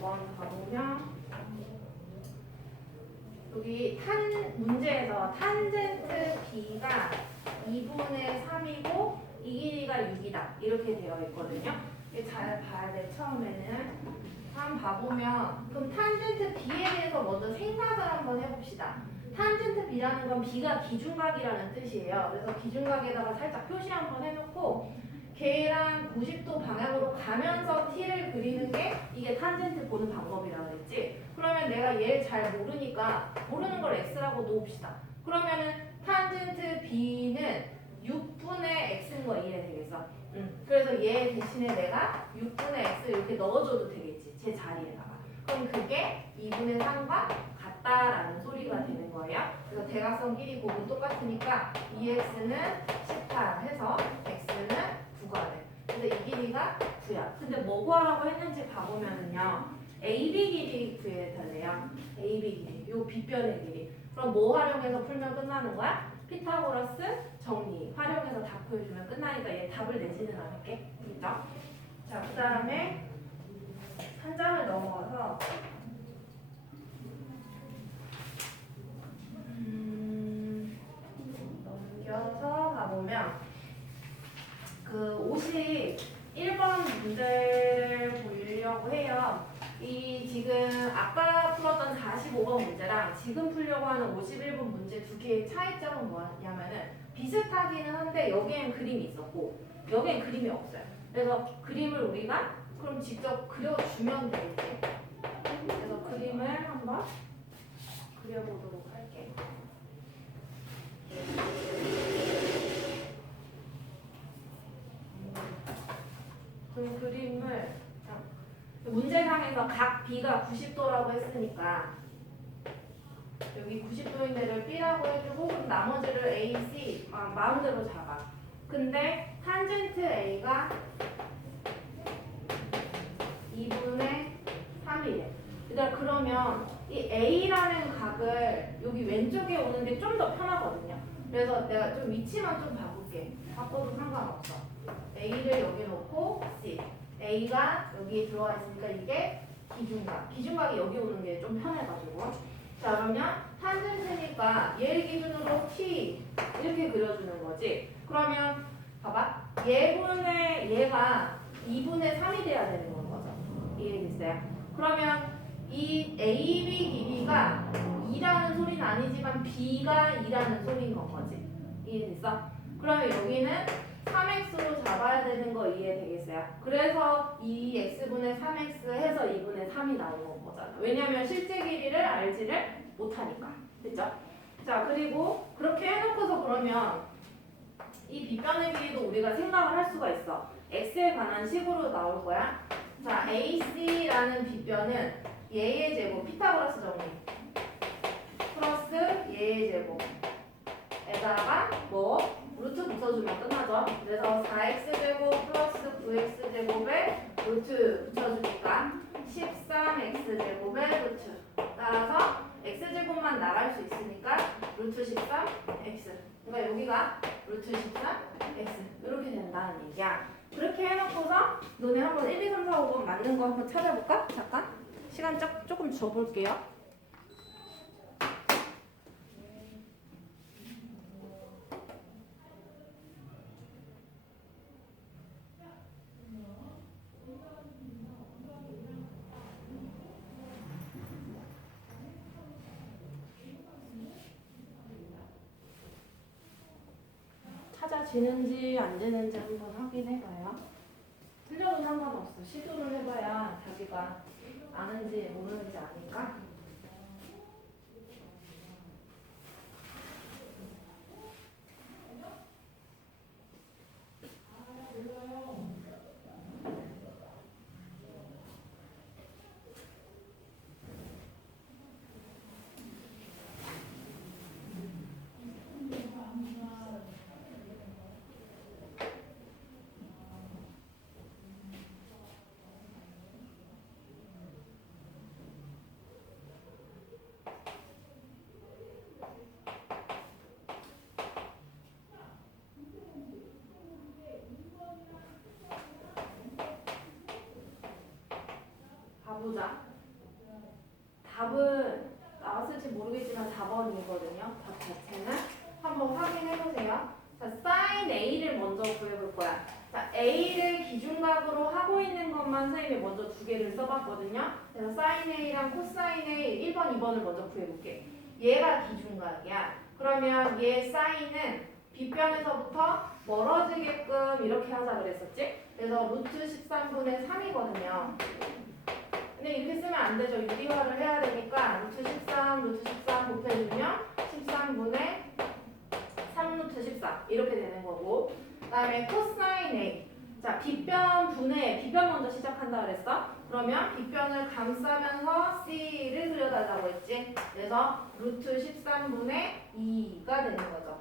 45번 가보면 여기 문제에서 탄젠트 B가 2분의 3이고 이 길이가 6이다 이렇게 되어 있거든요. 잘 봐야 돼. 처음에는 한번 봐보면 그럼 탄젠트 B에 대해서 먼저 생각을 한번 해봅시다. 탄젠트 B라는 건 B가 기준각이라는 뜻이에요. 그래서 기준각에다가 살짝 표시 한번 해놓고 걔랑 90도 방향으로 가면서 T를 그리는 게 이게 탄젠트 보는 방법이라고 그랬지. 그러면 내가 얘를 잘 모르니까 모르는 걸 X라고 놓읍시다. 그러면은 탄젠트 B는 6분의 X인 거 이해되겠어? 그래서 얘 대신에 내가 6분의 X 이렇게 넣어줘도 되겠지. 제 자리에다가. 그럼 그게 2분의 3과 같다라는 소리가 되는 거예요. 그래서 대각선 길이 곱은 똑같으니까 2x는 18 해서 x는 9가 돼. 근데 이 길이가 9야. 근데 뭐 구하라고 했는지 봐보면은요. AB 길이 구해달래요. AB 길이. 요 빗변의 길이. 그럼 뭐 활용해서 풀면 끝나는 거야? 피타고라스 정리 활용해서 답 구해주면 끝나니까 얘 답을 내지는 않을게. 그죠? 자, 그 다음에 한 장을 넘어가서 넘겨서 가보면 그 51번 문제를 보려고 해요. 이 지금 아까 풀었던 45번 문제랑 지금 풀려고 하는 51번 문제 두 개의 차이점은 뭐냐면은 비슷하기는 한데 여기엔 그림이 있었고 여기엔 그림이 없어요. 그래서 그림을 우리가 그럼 직접 그려주면 되겠지. 그래서 그림을 한번 그려보도록 할게. 그 그림을 문제상에서 각 B가 90도라고 했으니까 여기 90도인 데를 B라고 해주고 그럼 나머지를 A, C 마음대로 잡아. 근데 탄젠트 A가 2분의 3이래. 그러니까 그러면 이 A라는 각을 여기 왼쪽에 오는 게 좀 더 편하거든요. 그래서 내가 좀 위치만 좀 바꿀게. 바꿔도 상관없어. A를 여기 놓고 C. A가 여기 들어와 있으니까 이게 기준각. 기준각이 여기 오는 게 좀 편해가지고. 자, 그러면 탄젠트니까 얘를 기준으로 T 이렇게 그려주는 거지. 그러면 봐봐. 얘가 2분의 3이 돼야 되는 거죠. 이해됐어요? 그러면 이 AB 길이가 2라는 소리는 아니지만 B가 2라는 소리인 건 거지. 이해됐어? 그러면 여기는 3x로 잡아야 되는 거 이해되겠어요? 그래서 2x분의 3x 해서 2분의 3이 나오는 거잖아. 왜냐면 실제 길이를 알지를 못하니까. 됐죠? 자, 그리고 그렇게 해놓고서 그러면 이 빗변의 길이도 우리가 생각을 할 수가 있어. x에 관한 식으로 나올 거야. 자, AC라는 빗변은 얘의 제곱, 피타고라스 정리 플러스 얘의 제곱에다가 뭐 루트 붙여주면 끝나죠. 그래서 4x제곱 플러스 9x제곱에 루트 붙여주니까 13x제곱에 루트. 따라서 x제곱만 나갈 수 있으니까 루트 13x. 그러니까 여기가 루트 13x 이렇게 된다는 얘기야. 그렇게 해놓고서 너네 한번 1, 2, 3, 4, 5번 맞는 거 한번 찾아볼까? 잠깐 시간 조금 줘볼게요. 찾아지는지 안 되는지 한번 확인해봐요. 틀려도 상관없어. 시도를 해봐야 자기가 아는지 모르는지 아니까. 가보자. 답은 나왔을지 모르겠지만 4번이거든요. 답 자체는 한번 확인해 보세요. 자, sin A를 먼저 구해볼 거야. 자, A를 기준각으로 하고 있는 것만 선생님이 먼저 두 개를 써봤거든요. 그래서 sin A랑 cosine A 1번, 2번을 먼저 구해볼게. 얘가 기준각이야. 그러면 얘 sin은 빗변에서부터 멀어지게끔 이렇게 하자 그랬었지? 그래서 루트 13분의 3이거든요. 근데 이렇게 쓰면 안 되죠. 유리화를 해야 되니까 루트 13 곱해주면 13분의 3루트 14 이렇게 되는 거고, 그 다음에 코사인 A. 자, 빗변 먼저 시작한다 그랬어? 그러면 빗변을 감싸면서 C를 그려달라고 했지? 그래서 루트 13분의 2가 되는 거죠.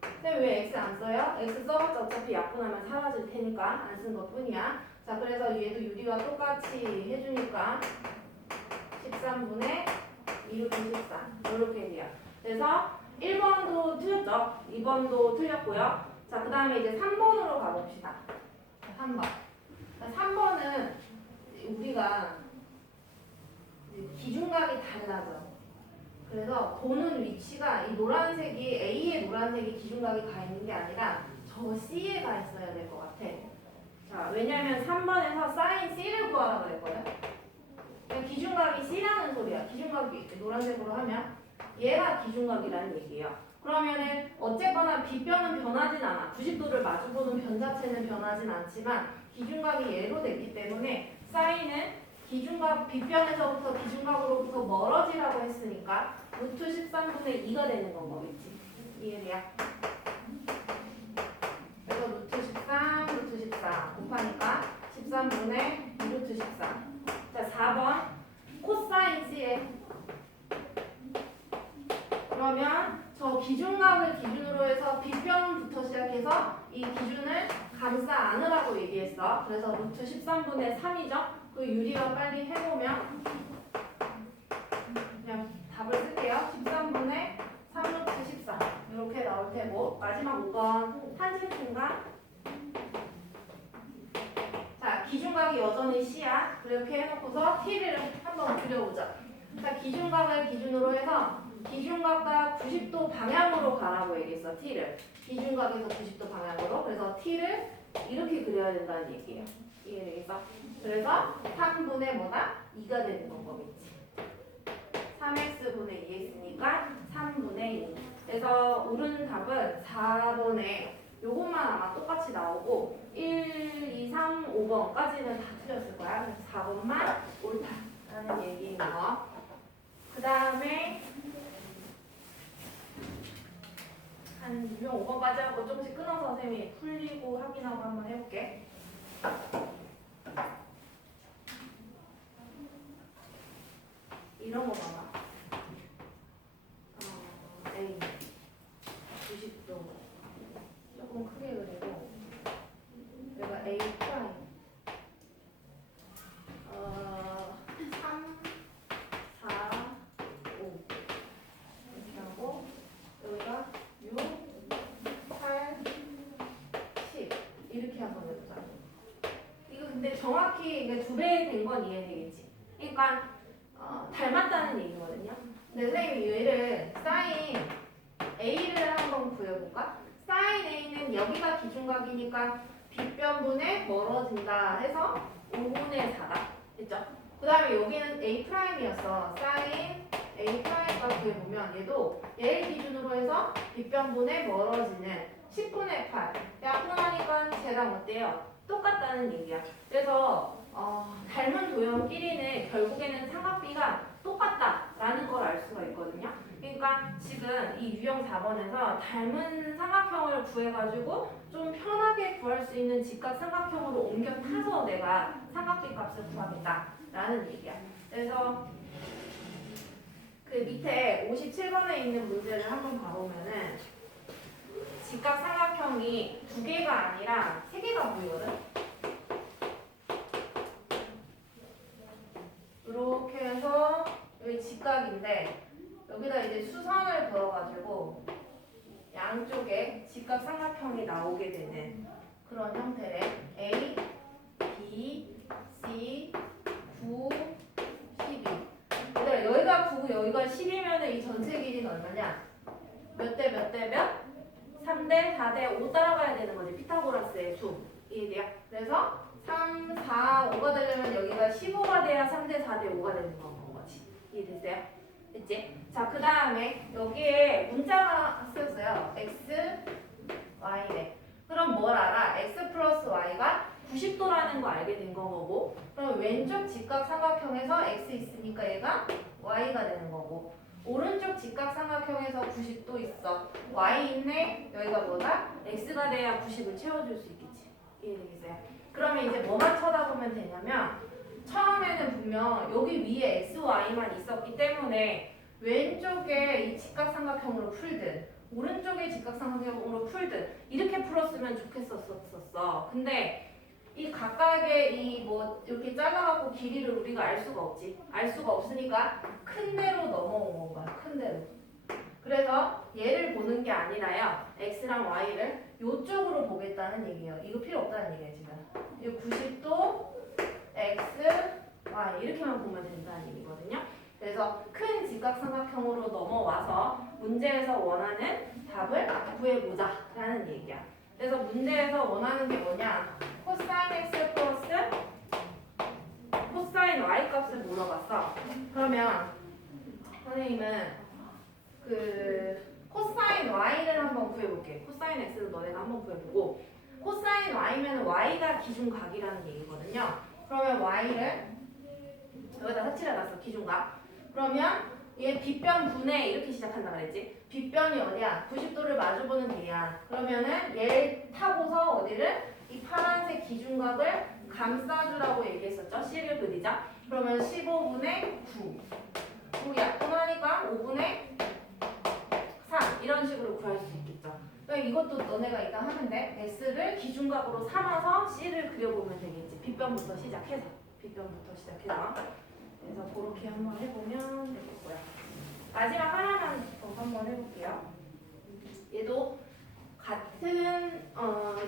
근데 왜 X 안 써요? X 써봤자 어차피 약분하면 사라질 테니까 안 쓴 것 뿐이야. 자, 그래서 얘도 유리와 똑같이 해주니까 13분의 2루트 14 이렇게 돼요. 그래서 1번도 틀렸죠? 2번도 틀렸고요. 자, 그 다음에 이제 3번으로 가봅시다. 3번. 3번은 우리가 기준각이 달라져. 그래서 보는 위치가 이 노란색이 A의 노란색이 기준각이 가 있는 게 아니라 저 C에 가 있어야 될 것 같아. 자, 왜냐면 3번에서 sin C를 구하라 그랬거든. 기준각이 C라는 소리야. 기준각이 노란색으로 하면 얘가 기준각이라는 얘기예요. 그러면은 어쨌거나 빗변은 변하진 않아. 90도를 마주보는 변 자체는 변하진 않지만 기준각이 얘로 됐기 때문에 사인은 기준각 빗변에서부터 기준각으로부터 멀어지라고 했으니까 루트 13분의 2가 되는 건 거겠지. 이해돼요? 그래서 루트 14 곱하니까 13분의 2루트 14. 자, 4번 코사인 C에 그러면 저 기준각을 기준으로 해서 빗변부터 시작해서 이 기준을 감싸 안으라고 얘기했어. 그래서 루트 13분의 3이죠. 그 유리화 빨리 해보면 그냥 답을 쓸게요. 13분의 3루트 14 이렇게 나올 테고, 마지막 5번 탄젠트인가? 자, 기준각이 여전히 C야. 그렇게 해놓고서 T를 한번 그려보자. 자, 기준각을 기준으로 해서 기준각과 90도 방향으로 가라고 얘기했어. T를 기준각에서 90도 방향으로. 그래서 T를 이렇게 그려야 된다는 얘기예요. 이해되겠어? 그래서 3분의 뭐다? 2가 되는 건 거겠지. 3x분의 2x니까 3분의 2. 그래서 옳은 답은 4번에 요것만 아마 똑같이 나오고 1, 2, 3, 5번까지는 다 틀렸을 거야. 그래서 4번만 옳다라는 얘기인 거. 그 다음에 한 유형 5번까지 하고 조금씩 끊어서 선생님이 풀리고 확인하고 한번 해볼게. 이런 거 봐봐. A 90도 조금 크게 그리고 내가 A 프라임 3, 4, 5 이렇게 하고 여기가 6, 8, 10 이렇게 한번 해보자. 이거 근데 정확히 이게 2배 된 건 이해되겠지? 그러니까 닮았다는 얘기거든요. 근데 선생님이 얘를 sin A를 한번 구해볼까? sin A는 여기가 기준각이니까 빗변분에 멀어진다 해서 5분의 4다. 됐죠? 그 다음에 여기는 A'이었어. sin A'가 구해보면 얘도 얘를 기준으로 해서 빗변분에 멀어지는 10분의 8. 약분하니까 쟤랑 어때요? 똑같다는 얘기야. 그래서 닮은 도형끼리는 결국에는 삼각비가 똑같다라는 걸 알 수가 있거든요. 그러니까 지금 이 유형 4번에서 닮은 삼각형을 구해가지고 좀 편하게 구할 수 있는 직각 삼각형으로 옮겨 타서 내가 삼각비 값을 구하겠다라는 얘기야. 그래서 그 밑에 57번에 있는 문제를 한번 봐보면은 직각 삼각형이 2개가 아니라 3개가 보이거든. 이렇게 해서 여기 직각인데 여기다 이제 수선을 그어가지고 양쪽에 직각 삼각형이 나오게 되는 그런 형태의 A, B, C, 9, 12 전체 길이는 얼마냐? 몇 대 몇 대 몇? 3대 4대 5 따라가야 되는 거지. 피타고라스의 수. 이해돼요? 그래서 3, 4, 5가 되려면 여기가 15가 돼야 3대 4대 5가 되는 건 거지. 이해됐어요? 됐지? 자, 그 다음에 여기에 문자가 쓰였어요. x, y래. 그럼 뭘 알아? x 플러스 y가 90도라는 거 알게 된 거고, 그럼 왼쪽 직각삼각형에서 x 있으니까 얘가 y가 되는 거고, 오른쪽 직각삼각형에서 90도 있어. y 있네? 여기가 뭐다? x가 돼야 90을 채워줄 수 있겠지. 이해되겠어요? 그러면 이제 뭐만 쳐다보면 되냐면, 처음에는 분명 여기 위에 x, y만 있었기 때문에 왼쪽에 이 직각삼각형으로 풀든 오른쪽에 직각삼각형으로 풀든 이렇게 풀었으면 좋겠었어. 근데 이 각각의 이 뭐 이렇게 잘라갖고 길이를 우리가 알 수가 없지. 알 수가 없으니까 큰 데로 넘어온 거야. 큰 데로. 그래서 얘를 보는 게 아니라요. x랑 y를 이쪽으로 보겠다는 얘기예요. 이거 필요 없다는 얘기예요 지금. 이 90도 x, y 이렇게만 보면 된다는 얘기거든요. 그래서 큰 직각삼각형으로 넘어와서 문제에서 원하는 답을 구해보자라는 얘기야. 그래서 문제에서 원하는 게 뭐냐? 코사인 x 플러스 코사인 y 값을 물어봤어. 그러면 선생님은 그 코사인 y를 한번 구해볼게. 코사인 x를 너네가 한번 구해보고, 코사인 y면 y가 기준각이라는 얘기거든요. 그러면 y를 여기다 색칠해놨어. 기준각. 그러면 얘 빗변 분해 이렇게 시작한다 그랬지. 빗변이 어디야? 90도를 마주보는 대야. 그러면은 얘 타고서 어디를? 이 파란색 기준각을 감싸주라고 얘기했었죠. C를 그리자. 그러면 15분의 9. 9 약분하니까 5분의 3 이런 식으로 구할 수 있겠죠. 그러니까 이것도 너네가 이따 하면 돼. S를 기준각으로 삼아서 C를 그려보면 되겠지. 빗변부터 시작해서. 빗변부터 시작해서. 그래서 그렇게 한번 해보면 되겠고요. 마지막 하나만 더 한번 해볼게요. 얘도 같은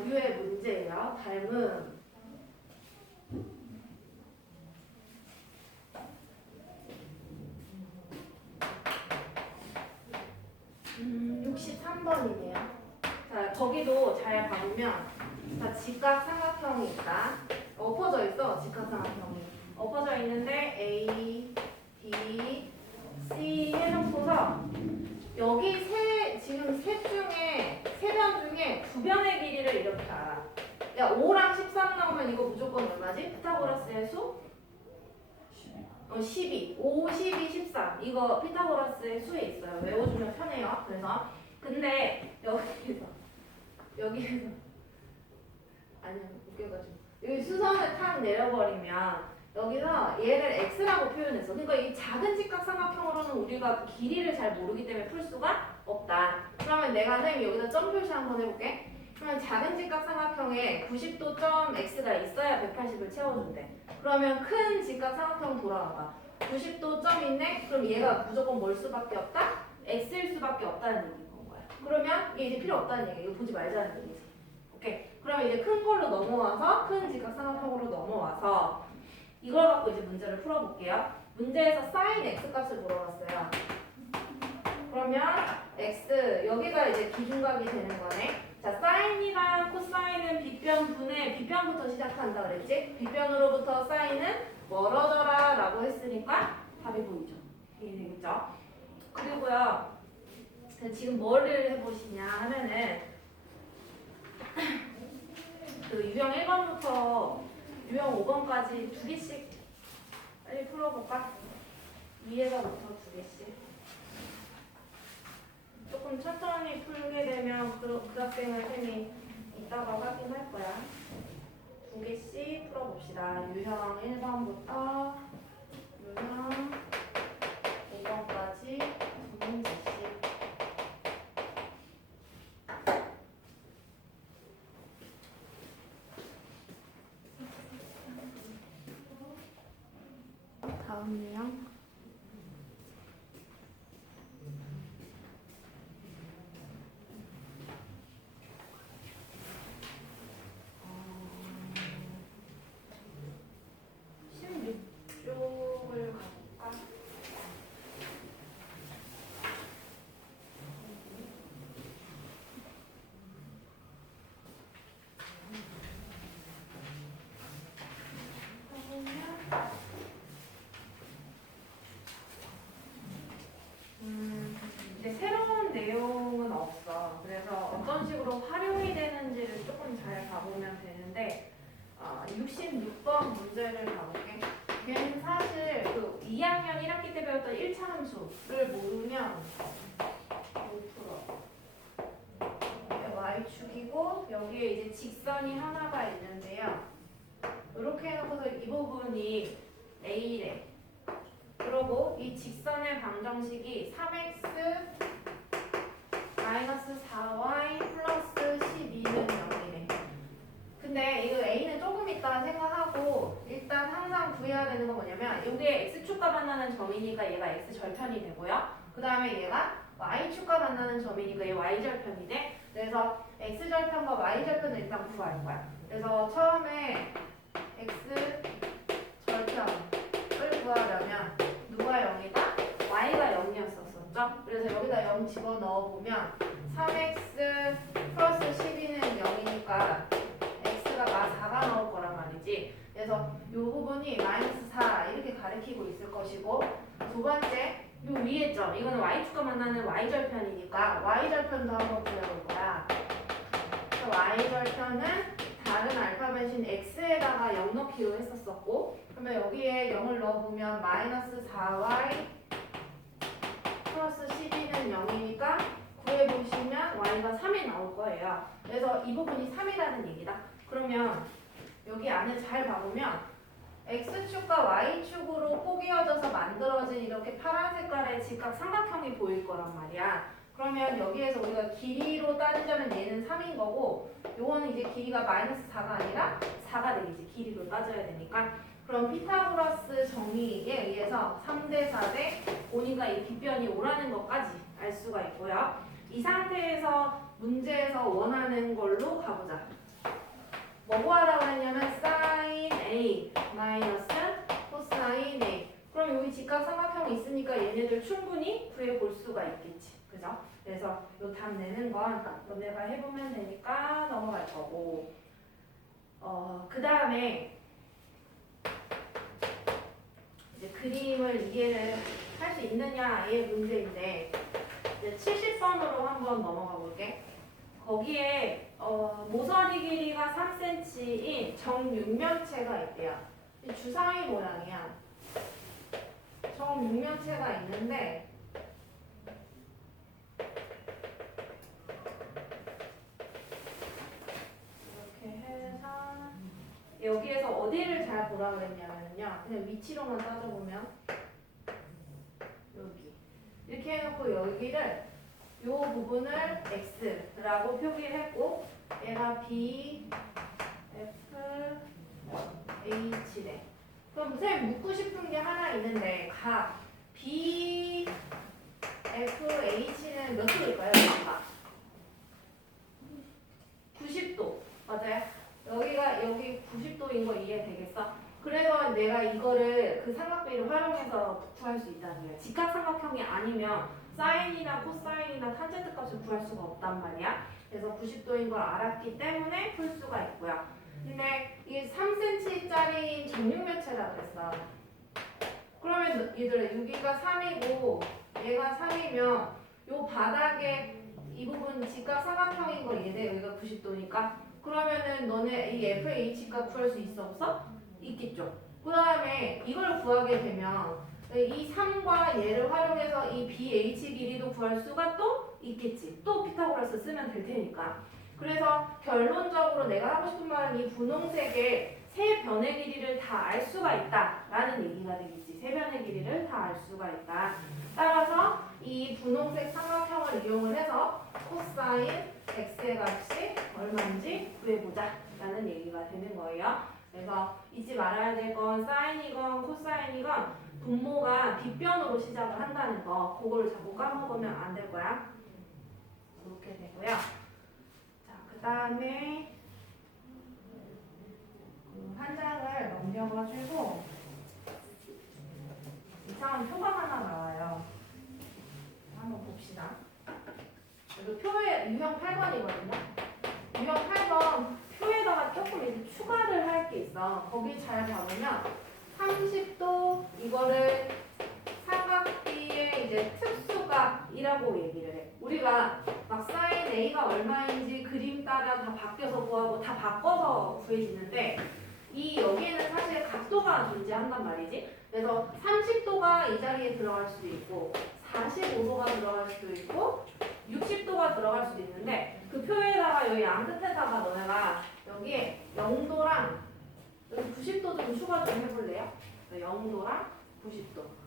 류의 문제예요. 닮은 63번이네요. 자, 거기도 잘 봐보면 자, 직각삼각형이 있다. 엎어져 있어. 직각삼각형이 엎어져 있는데 A, B, C 해놓고서 여기 지금 셋 중에 세 변 중에 두 변의 길이를 이렇게 알아. 야, 5랑 13 나오면 이거 무조건 얼마지? 피타고라스의 수? 12. 5, 12, 13. 이거 피타고라스의 수에 있어요. 외워주면 편해요. 그래서 근데 여기에서 아니야, 웃겨가지고 여기 수선을 탁 내려버리면 여기서 얘를 x라고 표현했어. 그러니까 이 작은 직각삼각형으로는 우리가 길이를 잘 모르기 때문에 풀 수가 없다. 그러면 내가 선생님 여기다 점 표시 한번 해볼게. 그러면 작은 직각삼각형에 90도 점 x가 있어야 180을 채워준대. 그러면 큰 직각삼각형 돌아와봐. 90도 점 있네? 그럼 얘가 무조건 뭘 수밖에 없다? x일 수밖에 없다는 얘기인 거야. 그러면 얘 이제 필요 없다는 얘기야. 이거 보지 말자는 얘기지. 오케이. 그러면 이제 큰 걸로 넘어와서 큰 직각삼각형으로 넘어와서 이걸 갖고 이제 문제를 풀어볼게요. 문제에서 sin x 값을 물어봤어요. 그러면 x 여기가 이제 기준각이 되는 거네. 자, 사인이랑 코사인은 빗변부터 시작한다 그랬지? 빗변으로부터 사인은 멀어져라 라고 했으니까 답이 보이죠? 이해되겠죠? 그리고요, 지금 뭐를 해보시냐 하면은 그 유형 1번부터 유형 5번까지 두 개씩 빨리 풀어볼까? 이해가부터 두 개씩. 조금 천천히 풀게 되면 그 학생을 쌤이 이따가 확인할 거야. 두 개씩 풀어봅시다. 유형 1번부터 유형 5번까지 두 문제씩. 다음 유형. 쪽을 갈까? 66번 문제를 가볼게. 걔는 사실 그 2학년 1학기 때 배웠던 1차 함수를 모르면 못 풀어. y축이고 여기에 이제 직선이 하나가 있는데요. 이렇게 해놓고서 이 부분이 a래. 그리고 이 직선의 방정식이 3x 마이너스 4y 플러스 12는 0이래. 근데 이거 a는 조금 있다 생각하고 일단 항상 구해야 되는 건 뭐냐면 여기에 x축과 만나는 점이니까 얘가 x절편이 되고요. 그 다음에 얘가 y축과 만나는 점이니까 얘 y절편이 돼. 그래서 x절편과 y절편을 일단 구할 거야. 그래서 처음에 x절편을 구하려면 누가 0이다? y가 0이었었죠. 그래서 여기다 0 집어넣어보면 3x 플러스 12는 0이니까 x가 마 4가 나올 거란 말이지. 그래서 이 부분이 마이너스 4 이렇게 가리키고 있을 것이고, 두 번째 요 위에 점 이거는 y축과 만나는 y절편이니까 y절편도 한번 구해볼 거야. y절편은 다른 알파벳인 x에다가 0 넣기로 했었었고, 그러면 여기에 0을 넣어보면 마이너스 4y 플러스 12는 0이니까 구해보시면 y가 3이 나올 거예요. 그래서 이 부분이 3이라는 얘기다. 그러면 여기 안에 잘 봐보면 x축과 y축으로 꼬개어져서 만들어진 이렇게 파란 색깔의 직각 삼각형이 보일 거란 말이야. 그러면 여기에서 우리가 길이로 따지자면 얘는 3인 거고, 요거는 이제 길이가 마이너스 4가 아니라 4가 되겠지. 길이로 따져야 되니까. 그럼 피타고라스 정의에 의해서 3대 4대 5니까 이 빗변이 오라는 것까지 알 수가 있고요. 이 상태에서 문제에서 원하는 걸로 가보자. 뭐 구하라고 했냐면 sin A 마이너스 코사인 A. 그럼 여기 직각 삼각형이 있으니까 얘네들 충분히 구해볼 수가 있겠지. 그죠? 그래서 요 답 내는 건 너네가 해보면 되니까 넘어갈 거고, 그 다음에 이제 그림을 이해를 할 수 있느냐의 문제인데, 이제 70번으로 한번 넘어가 볼게. 거기에 모서리 길이가 3cm인 정육면체가 있대요. 주사위 모양이야. 정육면체가 있는데 이렇게 해서 여기에서 어디를 잘 보라 그랬냐면요, 그냥 위치로만 따져보면 여기 이렇게 해놓고 여기를 요 부분을 x라고 표기했고, 얘가 b, f, h래. 그럼 선생님 묻고 싶은 게 하나 있는데, 각 b, f, h는 몇 도일까요? 여기가 90도 맞아요? 여기 90도인 거 이해되겠어? 그래서 내가 이거를 그 삼각비를 활용해서 구할 수 있다는 거예요. 직각 삼각형이 아니면 사인이나 코사인이나 탄젠트 값을 구할 수가 없단 말이야. 그래서 90도인 걸 알았기 때문에 풀 수가 있고요. 근데 이게 3cm짜리 정육면체라 그랬어. 그러면 얘들아 여기가 3이고 얘가 3이면 요 바닥에 이 부분 직각 삼각형인 거 얘네 여기가 90도니까 그러면은 너네 이 FH 값 구할 수 있어 없어? 있겠죠. 그 다음에 이걸 구하게 되면 이 3과 얘를 활용해서 이 BH 길이도 구할 수가 또 있겠지. 또 피타고라스 쓰면 될 테니까. 그래서 결론적으로 내가 하고 싶은 말은 이 분홍색의 세 변의 길이를 다 알 수가 있다라는 얘기가 되겠지. 세 변의 길이를 다 알 수가 있다. 따라서 이 분홍색 삼각형을 이용을 해서 코사인 x의 값이 얼마인지 구해보자 라는 얘기가 되는 거예요. 그래서 잊지 말아야 될 건 사인이건 코사인이건 분모가 빗변으로 시작을 한다는 거, 그거를 자꾸 까먹으면 안 될 거야. 이렇게 되고요. 자, 그 다음에 한 장을 넘겨가지고 이상한 표가 하나 나와요. 한번 봅시다. 그리고 표에 유형 8번이거든요. 유형 8번 표에다가 조금 이렇게 추가를 할 게 있어. 거기 잘 봐보면 30도 이거를 삼각비의 이제 특수각이라고 얘기를 해. 우리가 막 사인 A가 얼마인지 그림 따라 다 바뀌어서 구하고 다 바꿔서 구해지는데, 이 여기에는 사실 각도가 존재한단 말이지. 그래서 30도가 이 자리에 들어갈 수도 있고 45도가 들어갈 수도 있고 60도가 들어갈 수도 있는데 그 표에다가 여기 양 끝에다가 너네가 여기에 0도랑 여기 90도 좀 추가 좀 해볼래요? 0도랑 90도.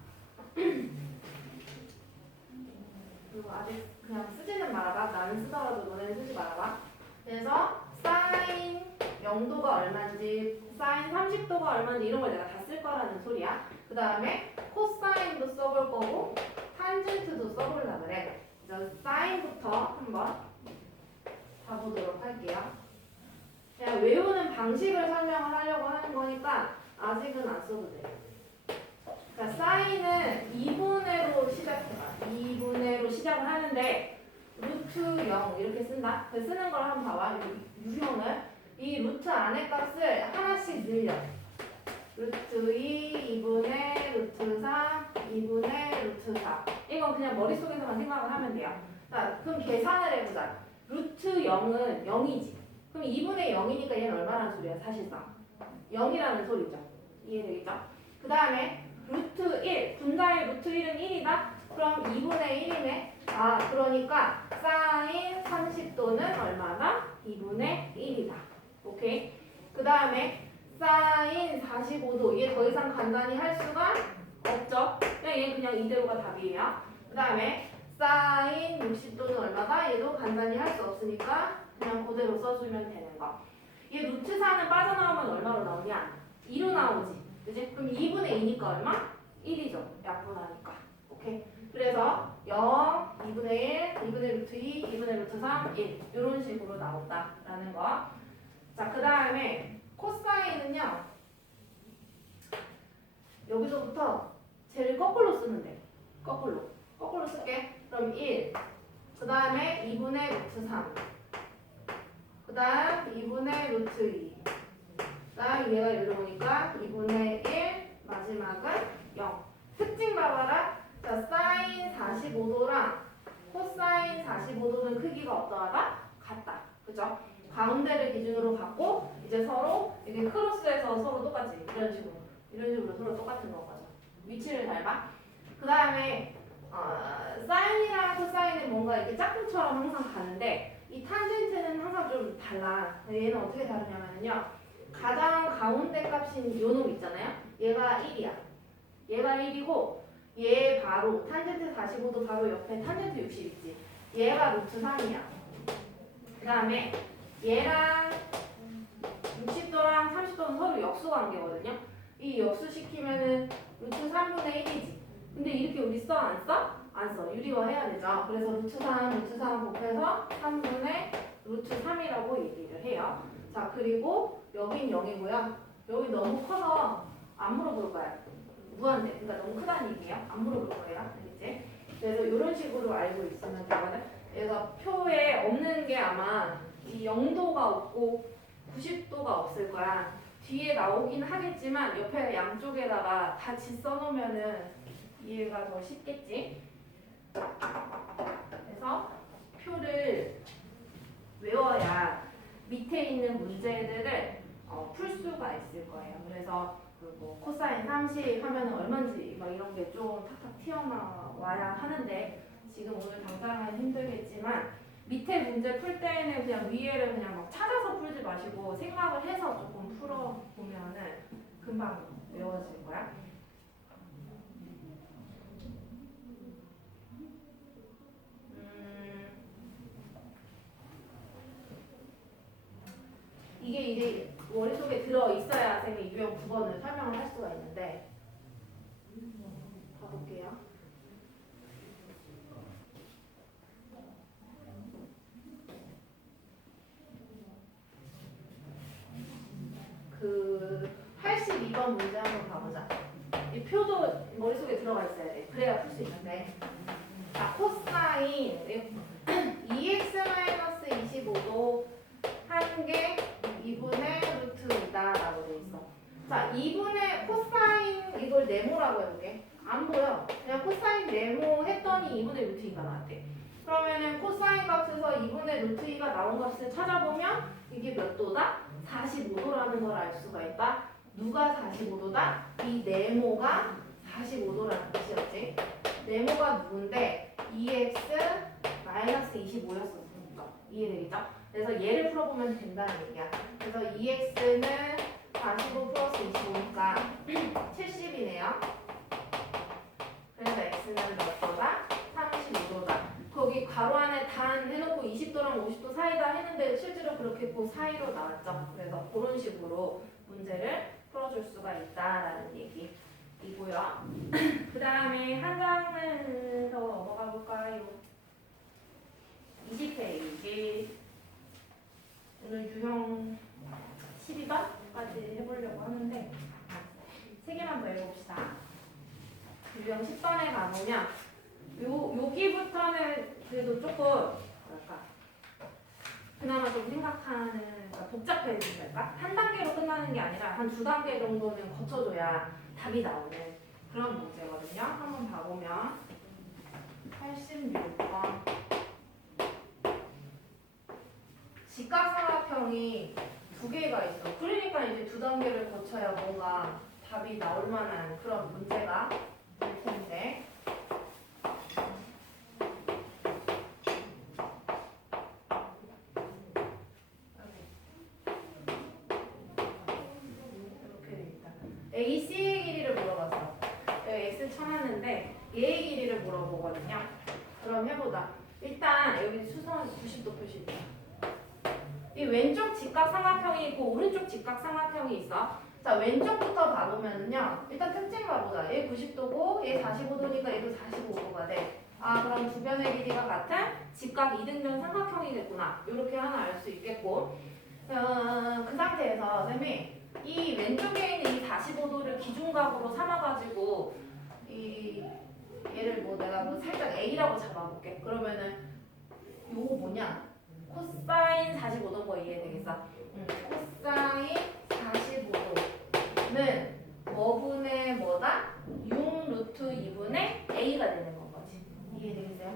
그리고 아직 그냥 쓰지는 말아봐. 나는 쓰더라도 너네는 쓰지 말아봐. 그래서 사인 0도가 얼마인지 사인 30도가 얼마인지 이런 걸 내가 다 쓸 거라는 소리야. 그 다음에 코사인도 써볼 거고 탄젠트도 써볼라 그래. 그래서 사인부터 한번 봐보도록 할게요. 그냥 외우는 방식을 설명을 하려고 하는 거니까 아직은 안 써도 돼. 그러니까 사인은 2분의로 시작해봐. 2분의로 시작을 하는데 루트 0 이렇게 쓴다. 그 쓰는 걸 한번 봐봐. 유형을 이 루트 안의 값을 하나씩 늘려. 루트 2, 2분의 루트 3, 2분의 루트 4. 이건 그냥 머릿속에서만 생각을 하면 돼요. 자, 그럼 계산을 해보자. 루트 0은 0이지. 그럼 2분의 0이니까 얘는 얼마라는 소리야 사실상? 0이라는 소리죠. 이해되겠죠? 그 다음에 루트 1, 분자의 루트 1은 1이다? 그럼 2분의 1이네. 아, 그러니까 사인 30도는 얼마다? 2분의 1이다. 오케이? 그 다음에 사인 45도. 얘 더 이상 간단히 할 수가 없죠? 얘는 그냥 이대로가 답이에요. 그 다음에 사인 60도는 얼마다? 얘도 간단히 할 수 없으니까 그냥 그대로 써주면 되는 거. 얘 루트 4는 빠져나오면 얼마로 나오냐? 2로 나오지. 그치? 그럼 2분의 2니까 얼마? 1이죠. 약분하니까. 오케이? 그래서 0, 2분의 1, 2분의 루트 2, 2분의 루트 3, 1 이런 식으로 나온다라는 거. 자, 그 다음에 코사인은요. 여기서부터 쟤를 거꾸로 쓰면 돼. 거꾸로 쓸게. 그럼 1, 그 다음에 2분의 루트 3, 그 다음 2분의 루트 2, 그 다음 얘가 여기로 오니까 2분의 1, 마지막은 0. 특징 봐봐라. 자, 사인 45도랑 코사인 45도는 크기가 어떠하다? 같다. 그죠? 가운데를 기준으로 갖고 이제 서로 이게 크로스해서 서로 똑같이 이런 식으로 서로 똑같은 거죠. 위치를 잘 봐. 그 다음에 사인이랑 코사인은 뭔가 이렇게 짝꿍처럼 항상 가는데 이 탄젠트는 항상 좀 달라. 얘는 어떻게 다르냐면요. 가장 가운데 값인 요 놈 있잖아요. 얘가 1이야. 얘가 1이고 얘 바로 탄젠트 45도 바로 옆에 탄젠트 60 있지. 얘가 루트 3이야. 그 다음에 얘랑 60도랑 30도는 서로 역수 관계거든요. 이 역수 시키면은 루트 3분의 1이지. 근데 이렇게 우리 써? 안 써? 안 써. 유리화 해야 되죠. 그래서 루트 3 곱해서 3분의 루트 3이라고 얘기를 해요. 자, 그리고 여긴 0이고요. 여기 너무 커서 안 물어볼 거야. 무한대. 그러니까 너무 크다는 얘기예요. 안 물어볼 거예요. 알겠지? 그래서 이런 식으로 알고 있으면 되거든. 그래서 표에 없는 게 아마 이 0도가 없고 90도가 없을 거야. 뒤에 나오긴 하겠지만 옆에 양쪽에다가 같이 써놓으면은 이해가 더 쉽겠지. 그래서 표를 외워야 밑에 있는 문제들을 풀 수가 있을 거예요. 그래서 뭐 코사인 30 하면 얼마인지 막 이런 게 좀 탁탁 튀어나와야 하는데 지금 오늘 당장은 힘들겠지만 밑에 문제 풀 때는 그냥 위에를 그냥 막 찾아서 풀지 마시고 생각을 해서 조금 풀어보면은 금방 외워질 거야. 이게 이제 머릿속에 들어있어야 쌤이 유형 9번을 설명을 할 수가 있는데 봐볼게요. 그 82번 문제 한번 봐보자. 이 표도 머릿속에 들어가 있어야 돼. 그래야 풀 수 있는데. 자, 코사인 2x-25도 한 개 2분의 루트 2다 라고 돼 있어. 자, 2분의 코사인 이걸 네모라고 해볼게. 안 보여. 그냥 코사인 네모 했더니 2분의 루트 2가 나왔대. 그러면은 코사인 값에서 2분의 루트 2가 나온 값을 찾아보면 이게 몇 도다? 45도라는 걸 알 수가 있다. 누가 45도다? 이 네모가 45도라는 뜻이었지. 네모가 누군데 2x 마이너스 25였었으니까 이해되겠죠? 그래서 얘를 풀어보면 된다는 얘기야. 그래서 2x는 45 플러스 25니까 70이네요. 그래서 x는 몇 도다? 35도다. 거기 괄호 안에 단 해놓고 20도랑 50도 사이다 했는데 실제로 그렇게 그 사이로 나왔죠. 그래서 그런 식으로 문제를 풀어줄 수가 있다라는 얘기이고요. 그 다음에 한 장을 더 넘어가 볼까요? 20페이지. 오늘 유형 12번까지 해보려고 하는데 3개만 더 해봅시다. 유형 10번에 가보면 여기부터는 그래도 조금 뭐랄까 그나마 좀 생각하는 그러니까 복잡해진달까? 한 단계로 끝나는 게 아니라 한 2단계 정도는 거쳐줘야 답이 나오는 그런 문제거든요. 한번 봐보면 86번 직각삼각형이 2개가 있어. 그러니까 이제 2단계를 거쳐야 뭔가 답이 나올 만한 그런 문제가 될 텐데 AC의 길이를 물어봤어. 여기 X 쳐놨는데 얘의 길이를 물어보거든요. 그럼 해보자. 일단 여기 수선 90도 표시돼. 이 왼쪽 직각삼각형이 있고 오른쪽 직각삼각형이 있어. 자 왼쪽부터 봐보면은요. 일단 특징 봐보자. 얘 90도고 얘 45도니까 얘도 45도가 돼. 아 그럼 두 변의 길이가 같은 직각 이등변 삼각형이겠구나. 이렇게 하나 알 수 있겠고 그 상태에서 선생님이 이 왼쪽에 있는 이 45도를 기준각으로 삼아가지고 이 얘를 뭐 내가 뭐 살짝 A라고 잡아볼게. 그러면은 요거 뭐냐? 코사인 45도인 거 이해되겠어? 코사인 45도는 뭐분의 뭐다? 6 루트 2분의 A가 되는 건 거지. 이해되겠어요?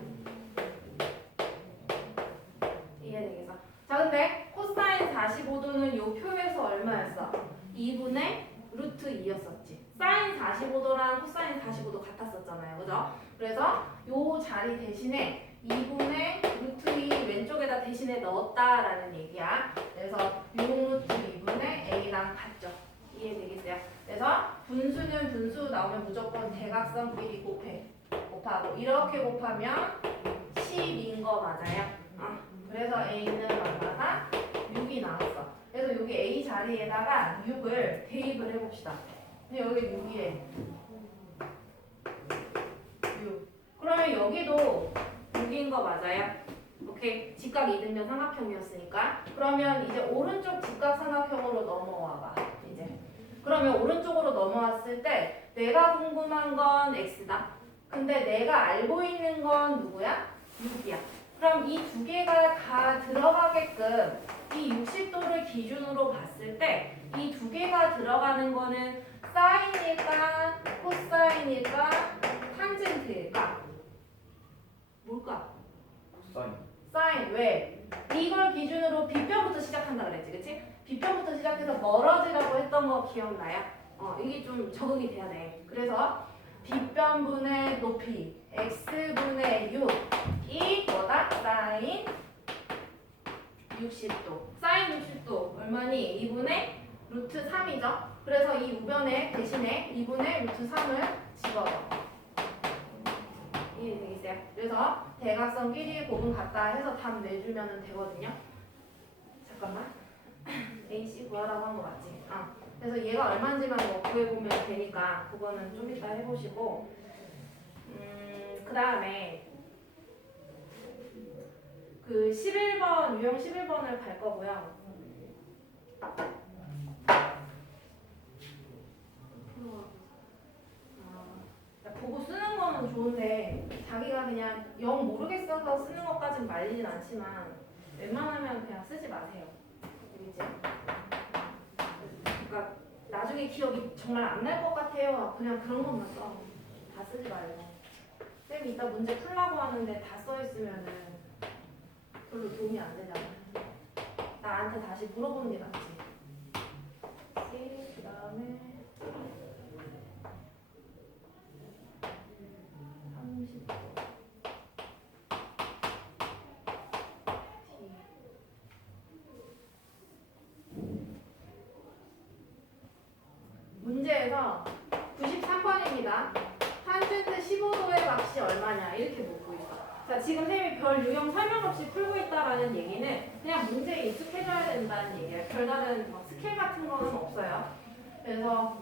이해되겠어? 자 근데 코사인 45도는 요 표에서 얼마였어? 2분의 루트 2였었지. 사인 45도랑 코사인 45도 같았었잖아요. 그죠? 그래서 요 자리 대신에 2분의 루트 2 왼쪽에다 대신에 넣었다라는 얘기야. 그래서 6 루트 2분의 A랑 같죠. 이해되겠어요? 그래서 분수는 분수 나오면 무조건 대각선끼리 곱하고 이렇게 곱하면 10인 거 맞아요? 그래서 A는 얼마다? 6이 나왔어. 그래서 여기 A 자리에다가 6을 대입을 해봅시다. 근데 여기 6이에 6. 그러면 여기도 6인 거 맞아요? 오케이. 직각 이등변 삼각형이었으니까. 그러면 이제 오른쪽 직각 삼각형으로 넘어와봐. 이제. 그러면 오른쪽으로 넘어왔을 때 내가 궁금한 건 X다. 근데 내가 알고 있는 건 누구야? 6이야. 그럼 이 두 개가 다 들어가게끔 이 60도를 기준으로 봤을 때 이 두 개가 들어가는 거는 사인일까 코사인일까 탄젠트일까? 뭘까? 사인. 사인. 왜? 이걸 기준으로 빗변부터 시작한다 그랬지, 그치? 빗변부터 시작해서 멀어지라고 했던 거 기억나요? 이게 좀 적응이 돼야 돼. 그래서 빗변분의 높이 x분의 6이 뭐다? 사인 60도. 사인 60도 얼마니? 2분의 루트 3이죠. 그래서 이 우변에 대신에 2분의 루트 3을 집어넣어. 이해되겠어요? 그래서 대각선끼리 곱은 같다 해서 답 내주면 되거든요. 잠깐만. AC 구하라고 한 거 맞지? 그래서 얘가 얼마인지만 뭐 구해보면 되니까 그거는 좀 이따 해보시고 그 다음에 그 11번, 유형 11번을 갈 거고요. 보고 쓰는 거는 좋은데 자기가 그냥 영 모르겠어서 쓰는 것까진 말리진 않지만 웬만하면 그냥 쓰지 마세요. 알겠지? 그러니까 나중에 기억이 정말 안 날 것 같아요. 그냥 그런 것만 써. 다 쓰지 말고. 쌤이 이따 문제 풀라고 하는데 다 써있으면은 별로 도움이 안 되잖아. 나한테 다시 물어보는 게 낫지. C 그다음에 30도 문제에서 93번입니다. 탄젠트 15도의 값이 얼마냐 이렇게 묻고 있어. 자, 지금 쌤이 별 유형 설명 없이 풀고 있다라는 얘기는 그냥 문제에 익숙해져야 된다는 얘기예요. 별다른 뭐 스킬 같은 거는 없어요. 그래서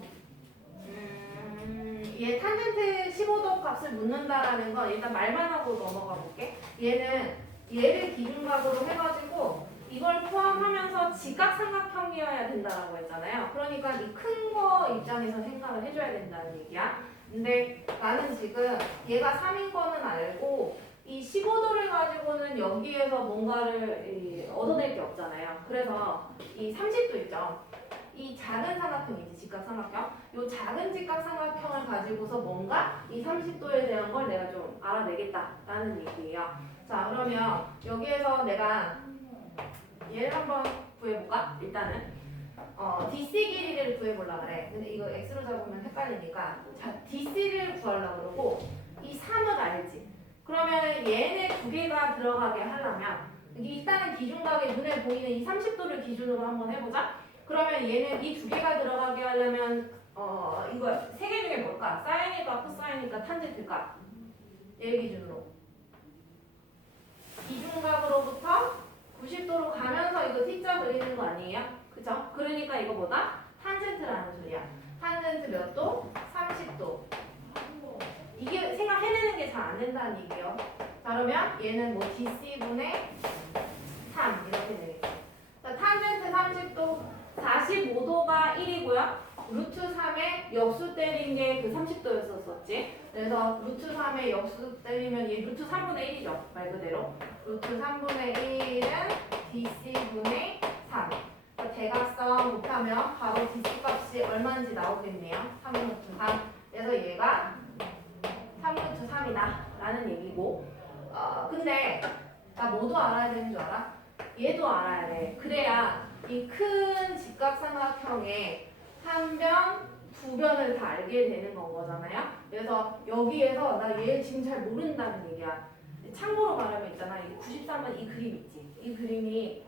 얘 탄젠트 15도 값을 묻는다라는 건 일단 말만 하고 넘어가 볼게. 얘를 기준각으로 해가지고 이걸 포함하면서 직각삼각형이어야 된다라고 했잖아요. 그러니까 이 큰 거 입장에서 생각을 해줘야 된다는 얘기야. 근데 나는 지금 얘가 3인 거는 알고 이 15도를 가지고는 여기에서 뭔가를 얻어낼 게 없잖아요. 그래서 이 30도 있죠. 이 작은 삼각형이지, 직각삼각형. 이 작은 직각삼각형을 가지고서 뭔가 이 30도에 대한 걸 내가 좀 알아내겠다라는 얘기예요. 자, 그러면 여기에서 내가 얘를 한번 구해볼까? 일단은 DC 길이를 구해보려고 그래. 근데 이거 X로 잡으면 헷갈리니까 자, DC를 구하려고 그러고 이 3은 알지? 그러면 얘네 두 개가 들어가게 하려면 일단은 기준각에 눈에 보이는 이 30도를 기준으로 한번 해보자. 그러면 얘는 이 두 개가 들어가게 하려면 이거 세 개 중에 뭘까? 사인일까 코사인일까 탄젠트일까? 얘 기준으로 기준각으로부터 90도로 가면서 이거 T자 그리는 거 아니에요? 그죠? 그러니까 이거 뭐다? 탄젠트라는 소리야. 탄젠트 몇 도? 30도. 이게 생각해내는 게 잘 안 된다는 얘기예요. 자, 그러면 얘는 뭐 DC분의 3 이렇게 되겠죠. 자, 탄젠트 30도 45도가 1이고요. 루트 3에 역수 때린 게 그 30도였었지. 그래서 루트 3에 역수 때리면 얘 루트 3분의 1이죠. 말 그대로. 루트 3분의 1은 DC분의 3. 대각선 곱하면 바로 DC 값이 얼마인지 나오겠네요. 3루트 3. 그래서 얘가 3루트 3이다 라는 얘기고 근데 나 뭐도 알아야 되는 줄 알아? 얘도 알아야 돼. 그래야 이 큰 직각삼각형의 한 변, 두 변을 다 알게 되는 건 거잖아요. 그래서 여기에서 나 얘 지금 잘 모른다는 얘기야. 참고로 말하면 있잖아. 93번 이 그림 있지? 이 그림이